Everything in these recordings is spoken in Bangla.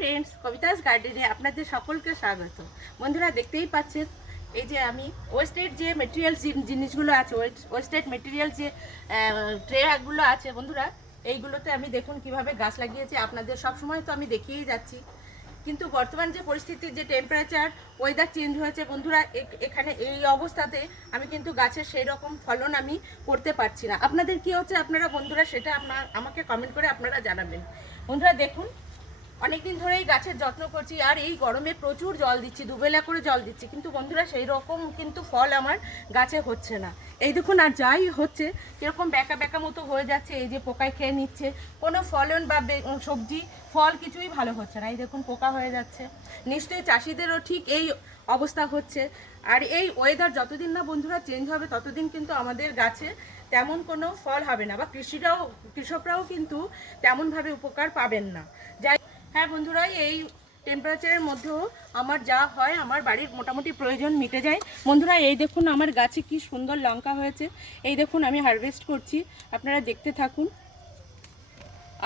ফ্রেন্ডস কবিতাস গার্ডেনে আপনাদের সকলকে স্বাগত। বন্ধুরা, দেখতেই পাচ্ছেন, এই যে আমি ওয়েস্টেড যে মেটেরিয়াল জিনিসগুলো আছে ওয়েস্টেড মেটেরিয়াল যে ট্রেগুলো আছে, বন্ধুরা, এইগুলোতে আমি দেখুন কীভাবে গাছ লাগিয়েছি। আপনাদের সব সময় তো আমি দেখিয়েই যাচ্ছি। কিন্তু বর্তমান যে পরিস্থিতির যে টেম্পারেচার ওয়েদার চেঞ্জ হয়েছে, বন্ধুরা এখানে এই অবস্থাতে আমি কিন্তু গাছের সেই রকম ফলন আমি করতে পারছি না। আপনাদের কি হচ্ছে, আপনারা বন্ধুরা, সেটা আপনার আমাকে কমেন্ট করে আপনারা জানাবেন। বন্ধুরা, দেখুন অনেকদিন ধরেই গাছের যত্ন করছি আর এই গরমে প্রচুর জল দিচ্ছি, দুবেলা করে জল দিচ্ছি। কিন্তু বন্ধুরা সেই রকম কিন্তু ফল আমার গাছে হচ্ছে না। এই দেখুন, আর যাই হচ্ছে, কীরকম ব্যাকা ব্যাকা মতো হয়ে যাচ্ছে, এই যে পোকায় খেয়ে নিচ্ছে। কোনো ফলন বা বে- সবজি, ফল কিছুই ভালো হচ্ছে না। এই দেখুন, পোকা হয়ে যাচ্ছে। নিশ্চয়ই চাষিদেরও ঠিক এই অবস্থা হচ্ছে। আর এই ওয়েদার যতদিন না বন্ধুরা চেঞ্জ হবে, ততদিন কিন্তু আমাদের গাছে তেমন কোনো ফল হবে না। বা কৃষিরাও, কৃষকরাও কিন্তু তেমনভাবে উপকার পাবেন না। যাই হ্যাঁ বন্ধুরা, এই টেম্পারেচারের মধ্যেও আমার যা হয়, আমার বাড়ির মোটামুটি প্রয়োজন মিটে যায়। বন্ধুরা, এই দেখুন আমার গাছে কি সুন্দর লঙ্কা হয়েছে। এই দেখুন আমি হারভেস্ট করছি, আপনারা দেখতে থাকুন।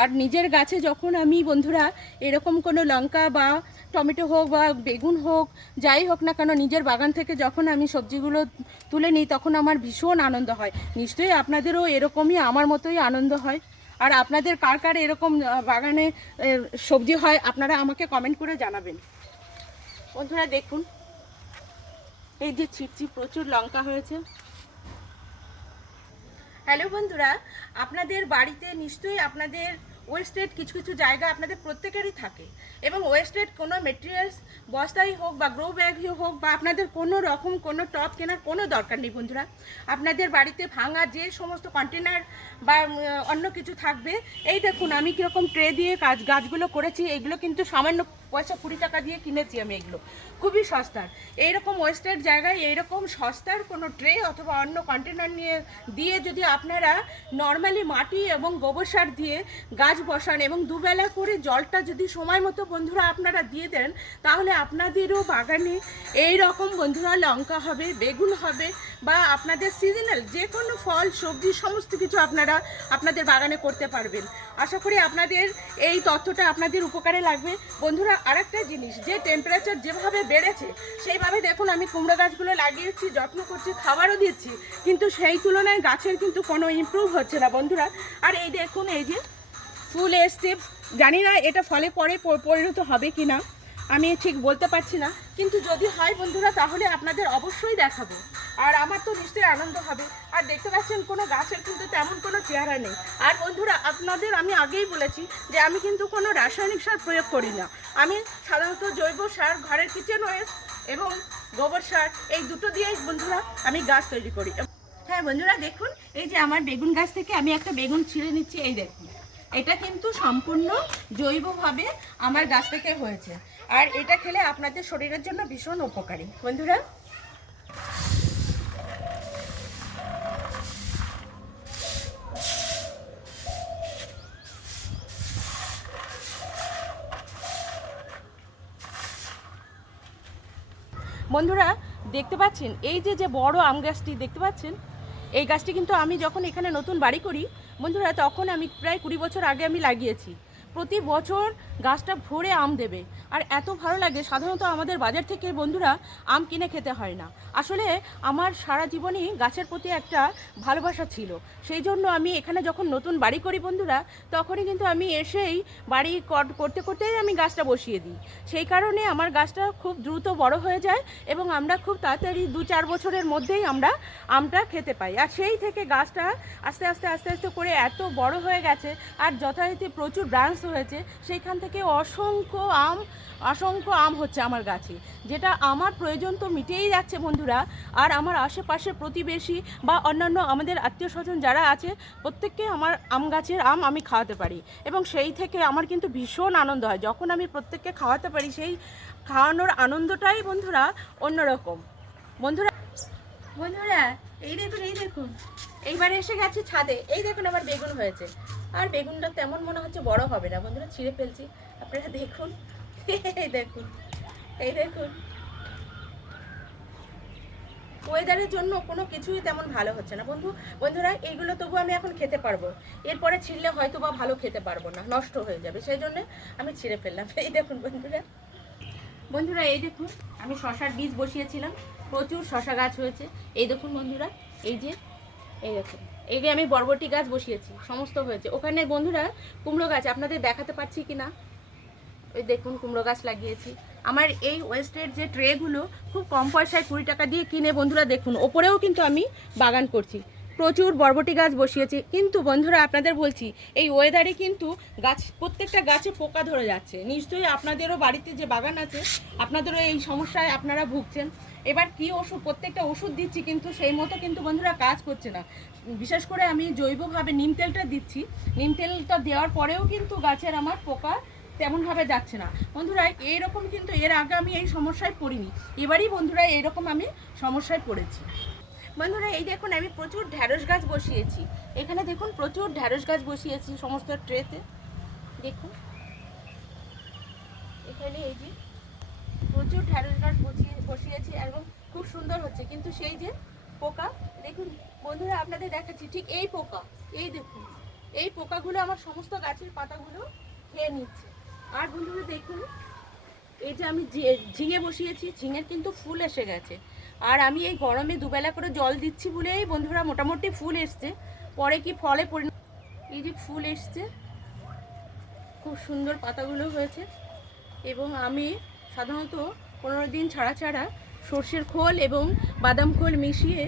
আর নিজের গাছে যখন আমি বন্ধুরা এরকম কোনো লঙ্কা বা টমেটো হোক বা বেগুন হোক, যাই হোক না কেন, নিজের বাগান থেকে যখন আমি সবজিগুলো তুলে নিই, তখন আমার ভীষণ আনন্দ হয়। নিশ্চয়ই আপনাদেরও এরকমই, আমার মতোই আনন্দ হয়। আর আপনাদের কার কার এরকম বাগানে সবজি হয়, আপনারা আমাকে কমেন্ট করে জানাবেন। বন্ধুরা দেখুন, এই যে ছিটছি প্রচুর লঙ্কা হয়েছে। হ্যালো বন্ধুরা, আপনাদের বাড়িতে নিশ্চয়ই আপনাদের ওয়েস্টেড কিছু কিছু জায়গা আপনাদের প্রত্যেকেরই থাকে এবং ওয়েস্টেড কোনো মেটেরিয়ালস, বস্তাই হোক বা গ্রো ব্যাগই হোক বা আপনাদের কোনো রকম কোনো টপ কেনার কোনো দরকার নেই বন্ধুরা। আপনাদের বাড়িতে ভাঙা যে সমস্ত কন্টেনার বা অন্য কিছু থাকবে, এই দেখুন আমি কীরকম ট্রে দিয়ে কাজ, গাছগুলো করেছি, এগুলো কিন্তু সামান্য পয়সা কুড়ি টাকা দিয়ে কিনেছি আমি এগুলো। খুবই সস্তার। এইরকম ওয়েস্টেড জায়গায়, এইরকম সস্তার কোনো ট্রে অথবা অন্য কন্টেনার নিয়ে, দিয়ে যদি আপনারা নর্মালি মাটি এবং গোবর সার দিয়ে গাছ বসান এবং দুবেলা করে জলটা যদি সময় মতো বন্ধুরা আপনারা দিয়ে দেন, তাহলে আপনাদেরও বাগানে এই রকম বন্ধুরা লঙ্কা হবে, বেগুন হবে বা আপনাদের সিজনাল যে কোনো ফল, সবজি, সমস্ত কিছু আপনারা, আপনাদের বাগানে করতে পারবেন। আশা করি আপনাদের এই তথ্যটা আপনাদের উপকারে লাগবে। বন্ধুরা, আরেকটা জিনিস, যে টেম্পারেচার যেভাবে বেড়েছে, সেইভাবে দেখুন আমি কুমড়ো গাছগুলো লাগিয়েছি, যত্ন করছি, খাবারও দিচ্ছি, কিন্তু সেই তুলনায় গাছের কিন্তু কোনো ইমপ্রুভ হচ্ছে না বন্ধুরা। আর এই দেখুন, এই যে ফুল এসছে, জানি না এটা ফলে পরে পরিণত হবে কি না আমি ঠিক বলতে পারছি না, কিন্তু যদি হয় বন্ধুরা, তাহলে আপনাদের অবশ্যই দেখাবো। আর আমার তো নিশ্চয়ই আনন্দ হবে। আর দেখতে পাচ্ছেন, কোনো গাছের কিন্তু তেমন কোনো চেহারা নেই। আর বন্ধুরা, আপনাদের আমি আগেই বলেছি যে আমি কিন্তু কোনো রাসায়নিক সার প্রয়োগ করি না। আমি সাধারণত জৈব সার, ঘরের কিচেন ওয়েস্ট এবং গোবর সার, এই দুটো দিয়েই বন্ধুরা আমি গাছ তৈরি করি। হ্যাঁ বন্ধুরা, দেখুন, এই যে আমার বেগুন গাছ থেকে আমি একটা বেগুন ছিঁড়ে নিচ্ছি, এই দেখুন। এটা কিন্তু সম্পূর্ণ জৈবভাবে আমার গাছ থেকে হয়েছে। আর এটা খেলে আপনাদের শরীরের জন্য ভীষণ উপকারী। বন্ধুরা বন্ধুরা, দেখতে পাচ্ছেন? এই যে যে বড় আম গাছটি, দেখতে পাচ্ছেন? এই গাছটি কিন্তু আমি যখন এখানে নতুন বাড়ি করি, বন্ধুরা, তখন আমি প্রায় কুড়ি বছর আগে আমি লাগিয়েছি। প্রতি বছর গাছটা ভরে আম দেবে। আর এত ভালো লাগে, সাধারণত আমাদের বাজার থেকে বন্ধুরা আম কিনে খেতে হয় না। আসলে আমার সারা জীবনই গাছের প্রতি একটা ভালোবাসা ছিল। সেই জন্য আমি এখানে যখন নতুন বাড়ি করি বন্ধুরা, তখনই কিন্তু আমি এসেই বাড়ি কর- করতে, করতেই আমি গাছটা বসিয়ে দিই। সেই কারণে আমার গাছটা খুব দ্রুত বড় হয়ে যায় এবং আমরা খুব তাড়াতাড়ি দু চার বছরের মধ্যেই আমরা আমটা খেতে পাই। আর সেই থেকে গাছটা আস্তে আস্তে আস্তে আস্তে করে এত বড় হয়ে গেছে আর যথারীতি প্রচুর ব্রাঞ্চ হয়েছে, সেইখান থেকে অসংখ্য আম অসংখ্য আম হচ্ছে আমার গাছে। যেটা আমার প্রয়োজন তো মিটেই যাচ্ছে বন্ধুরা। আর আমার আশেপাশে প্রতিবেশী বা অন্যান্য আমাদের আত্মীয় স্বজন যারা আছে, প্রত্যেককে আমার আম গাছের আম আমি খাওয়াতে পারি। এবং সেই থেকে আমার কিন্তু ভীষণ আনন্দ হয়। যখন আমি প্রত্যেককে খাওয়াতে পারি, সেই খাওয়ানোর আনন্দটাই বন্ধুরা অন্যরকম। বন্ধুরা বন্ধুরা, এই দেখুন এই দেখুন। এইবারে এসে গেছে ছাদে। এই দেখুন, আমার বেগুন হয়েছে। আর বেগুনটা তেমন মনে হচ্ছে বড় হবে না। বন্ধুরা, ছিঁড়ে ফেলছি। আপনারা দেখুন। এই দেখুন এই দেখুন। ওয়েদারের জন্য কোনো কিছুই তেমন ভালো হচ্ছে না। বন্ধু, বন্ধুরা, এইগুলো তবু আমি এখন খেতে পারব। এরপরে ছিঁড়লে হয়তো বা ভালো খেতে পারব না, নষ্ট হয়ে যাবে। সেই জন্য আমি ছিঁড়ে ফেললাম। এই দেখুন, বন্ধুরা। বন্ধুরা, এই দেখুন, আমি শশার বীজ বসিয়েছিলাম। প্রচুর শশা গাছ হয়েছে। এই দেখুন, বন্ধুরা, এই যে, এই দেখুন, এই যে আমি বরবটি গাছ বসিয়েছি, সমস্ত হয়েছে। ওখানে বন্ধুরা, কুমড়ো গাছ আপনাদের দেখাতে পাচ্ছি কি না ওই দেখুন কুমড়ো গাছ লাগিয়েছি। আমার এই ওয়েস্টের যে ট্রেগুলো খুব কম পয়সায় কুড়ি টাকা দিয়ে কিনে, বন্ধুরা দেখুন, ওপরেও কিন্তু আমি বাগান করছি। প্রচুর বরবটি গাছ বসিয়েছি। কিন্তু বন্ধুরা আপনাদের বলছি, এই ওয়েদারে কিন্তু গাছ, প্রত্যেকটা গাছে পোকা ধরে যাচ্ছে। নিশ্চয়ই আপনাদেরও বাড়িতে যে বাগান আছে, আপনাদেরও এই সমস্যায় আপনারা ভুগছেন। এবার কি ওষুধ, প্রত্যেকটা ওষুধ দিচ্ছি কিন্তু সেই মতো কিন্তু বন্ধুরা কাজ করছে না। বিশেষ করে আমি জৈবভাবে নিম তেলটা দিচ্ছি। নিম তেলটা দেওয়ার পরেও কিন্তু গাছের আমার পোকা তেমনভাবে যাচ্ছে না। বন্ধুরা এইরকম কিন্তু এর আগে আমি এই সমস্যায় পড়িনি। এবারই বন্ধুরা এইরকম আমি সমস্যায় পড়েছি। বন্ধুরা, এই দেখুন, আমি প্রচুর ঢ্যাঁড়স গাছ বসিয়েছি। এখানে দেখুন, প্রচুর ঢ্যাঁড়স গাছ বসিয়েছি সমস্ত ট্রেতে। দেখুন। এখানে এই যে প্রচুর ঢ্যাঁড়স গাছ বসিয়ে, বসিয়েছি এবং খুব সুন্দর হচ্ছে। কিন্তু সেই যে পোকা, দেখুন, বন্ধুরা, আপনাদের দেখাচ্ছি, ঠিক এই পোকা, এই দেখুন, এই পোকাগুলো আমার সমস্ত গাছের পাতাগুলো খেয়ে নিচ্ছে। আর বন্ধুরা দেখুন, এই যে আমি ঝিঙে বসিয়েছি, ঝিঙের কিন্তু ফুল এসে গেছে। আর আমি এই গরমে দুবেলা করে জল দিচ্ছি বলেই বন্ধুরা মোটামুটি ফুল এসছে। পরে কি ফলে পরি এই যে ফুল এসছে, খুব সুন্দর পাতাগুলো হয়েছে। এবং আমি সাধারণত পনেরো দিন ছাড়া ছাড়া সর্ষের খোল এবং বাদাম খোল মিশিয়ে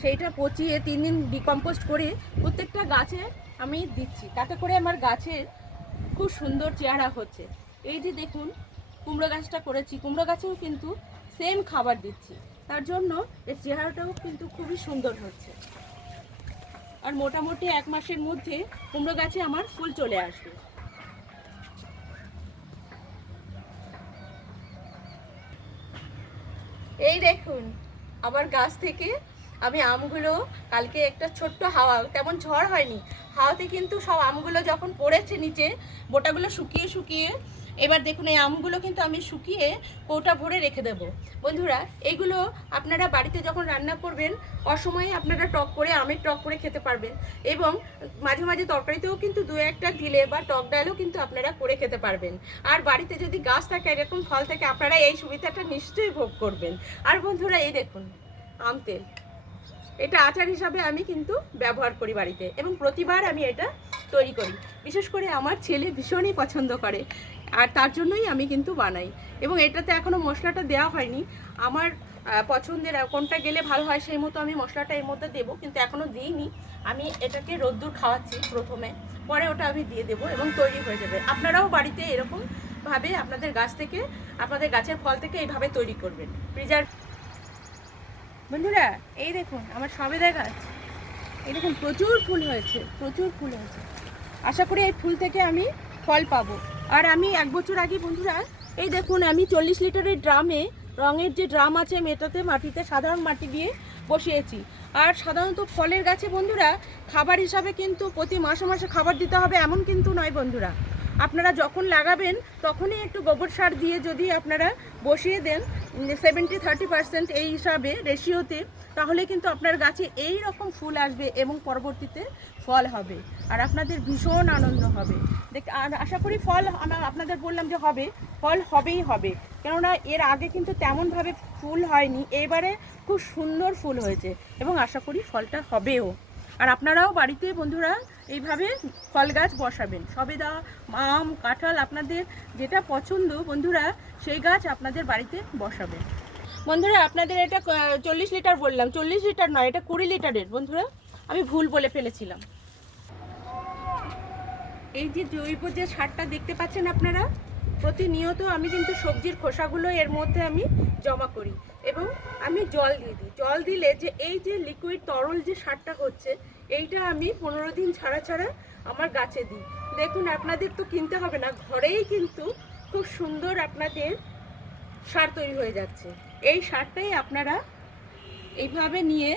সেইটা পচিয়ে তিন দিন ডিকম্পোস্ট করে প্রত্যেকটা গাছে আমি দিচ্ছি। তাতে করে আমার গাছের খুব সুন্দর চেহারা হচ্ছে। এই যে দেখুন, কুমড়ো গাছটা করেছি। কুমড়ো গাছেও কিন্তু সেম খাবার দিচ্ছি। তার জন্য এর চেহারাটাও কিন্তু খুবই সুন্দর হচ্ছে। আর মোটামুটি এক মাসের মধ্যে কুমড়ো গাছে আমার ফুল চলে আসবে। এই দেখুন, আমার গাছ থেকে আমি আমগুলো কালকে একটা ছোট্ট হাওয়া, তেমন ঝড় হয়নি। হাওয়াতে কিন্তু সব আমগুলো যখন পড়েছে নিচে, বোটাগুলো শুকিয়ে শুকিয়ে, এবার দেখুন এই আমগুলো কিন্তু আমি শুকিয়ে কৌটা ভরে রেখে দেবো। বন্ধুরা এইগুলো আপনারা বাড়িতে যখন রান্না করবেন, অসময়ে আপনারা টক করে, আমের টক করে খেতে পারবেন এবং মাঝে মাঝে তরকারিতেও কিন্তু দু একটা ঢিলে বা টক ডালও কিন্তু আপনারা করে খেতে পারবেন। আর বাড়িতে যদি গাছ থাকে, এরকম ফল থাকে, আপনারা এই সুবিধাটা নিশ্চয়ই ভোগ করবেন। আর বন্ধুরা, এই দেখুন, আম তেল। এটা আচার হিসাবে আমি কিন্তু ব্যবহার করি বাড়িতে এবং প্রতিবার আমি এটা তৈরি করি। বিশেষ করে আমার ছেলে ভীষণই পছন্দ করে আর তার জন্যই আমি কিন্তু বানাই এবং এটাতে এখনও মশলাটা দেওয়া হয়নি। আমার পছন্দের কোনটা গেলে ভালো হয় সেই মতো আমি মশলাটা এর মধ্যে দেবো কিন্তু এখনও দিইনি। আমি এটাকে রোদ্দুর খাওয়াচ্ছি প্রথমে, পরে ওটা আমি দিয়ে দেবো এবং তৈরি হয়ে যাবে। আপনারাও বাড়িতে এরকমভাবে আপনাদের গাছ থেকে, আপনাদের গাছের ফল থেকে এইভাবে তৈরি করবেন। প্রিজার বন্ধুরা, এই দেখুন, আমার সবেদা গাছ এই দেখুন, প্রচুর ফুল হয়েছে, প্রচুর ফুল হয়েছে। আশা করি এই ফুল থেকে আমি ফল পাবো। আর আমি এক বছর আগে, বন্ধুরা, এই দেখুন, আমি চল্লিশ লিটারের ড্রামে, রঙের যে ড্রাম আছে মেটাতে, মাটিতে, সাধারণ মাটি দিয়ে বসিয়েছি। আর সাধারণত ফলের গাছে, বন্ধুরা, খাবার হিসাবে কিন্তু প্রতি মাসে মাসে খাবার দিতে হবে, এমন কিন্তু নয়, বন্ধুরা। আপনারা যখন লাগাবেন, তখনই একটু গোবর সার দিয়ে যদি আপনারা বসিয়ে দেন সেভেন্টি থার্টি পার্সেন্ট এই হিসাবে রেশিওতে তাহলে কিন্তু আপনার গাছে এই রকম ফুল আসবে এবং পরবর্তীতে ফল হবে। আর আপনাদের ভীষণ আনন্দ হবে। দেখ, আর আশা করি ফল আমরা আপনাদের বললাম যে হবে, ফল হবেই হবে। কেননা এর আগে কিন্তু তেমনভাবে ফুল হয়নি, এবারে খুব সুন্দর ফুল হয়েছে এবং আশা করি ফলটা হবেও। আর আপনারাও বাড়িতে বন্ধুরা এইভাবে ফল গাছ বসাবেন। সবেদা, আম, কাঁঠাল আপনাদের যেটা পছন্দ বন্ধুরা, সেই গাছ আপনাদের বাড়িতে বসাবেন। বন্ধুরা, আপনাদের এটা চল্লিশ লিটার বললাম। চল্লিশ লিটার নয়, এটা কুড়ি লিটারের বন্ধুরা। আমি ভুল বলে ফেলেছিলাম। এই যে জৈব যে সারটা দেখতে পাচ্ছেন আপনারা, প্রতিনিয়ত আমি কিন্তু সবজির খোসাগুলো এর মধ্যে আমি জমা করি। এবং আমি জল দিয়ে দিই। জল দিলে যে এই যে লিকুইড তরল যে সারটা হচ্ছে, এইটা আমি পনেরো দিন ছাড়া ছাড়া আমার গাছে দিই। দেখুন, আপনাদের তো কিনতে হবে না, ঘরেই কিন্তু খুব সুন্দর আপনাদের সার তৈরি হয়ে যাচ্ছে। এই সারটাই আপনারা এইভাবে নিয়ে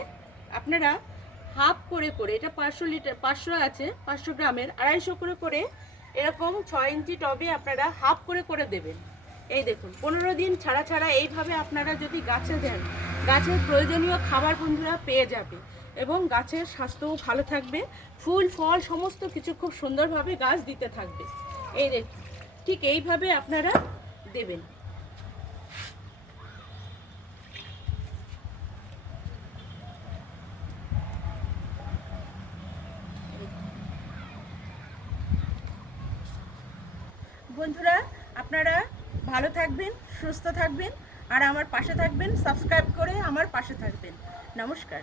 আপনারা হাফ করে করে, এটা পাঁচশো লিটার, পাঁচশো আছে, পাঁচশো গ্রামের, আড়াইশো করে করে এরকম ছয় ইঞ্চি টবে আপনারা হাফ করে করে দেবেন। এই দেখুন, পনেরো দিন ছাড়া ছাড়া এইভাবে আপনারা যদি গাছে দেন, গাছের প্রয়োজনীয় খাবার বন্ধুরা পেয়ে যাবে এবং গাছের স্বাস্থ্যও ভালো থাকবে। ফুল, ফল, সমস্ত কিছু খুব সুন্দরভাবে গাছ দিতে থাকবে। এই দেখুন, ঠিক এইভাবে আপনারা দেবেন। বন্ধুরা, আপনারা ভালো থাকবেন সুস্থ থাকবেন আর আমার পাশে থাকবেন সাবস্ক্রাইব করে আমার পাশে থাকবেন। নমস্কার।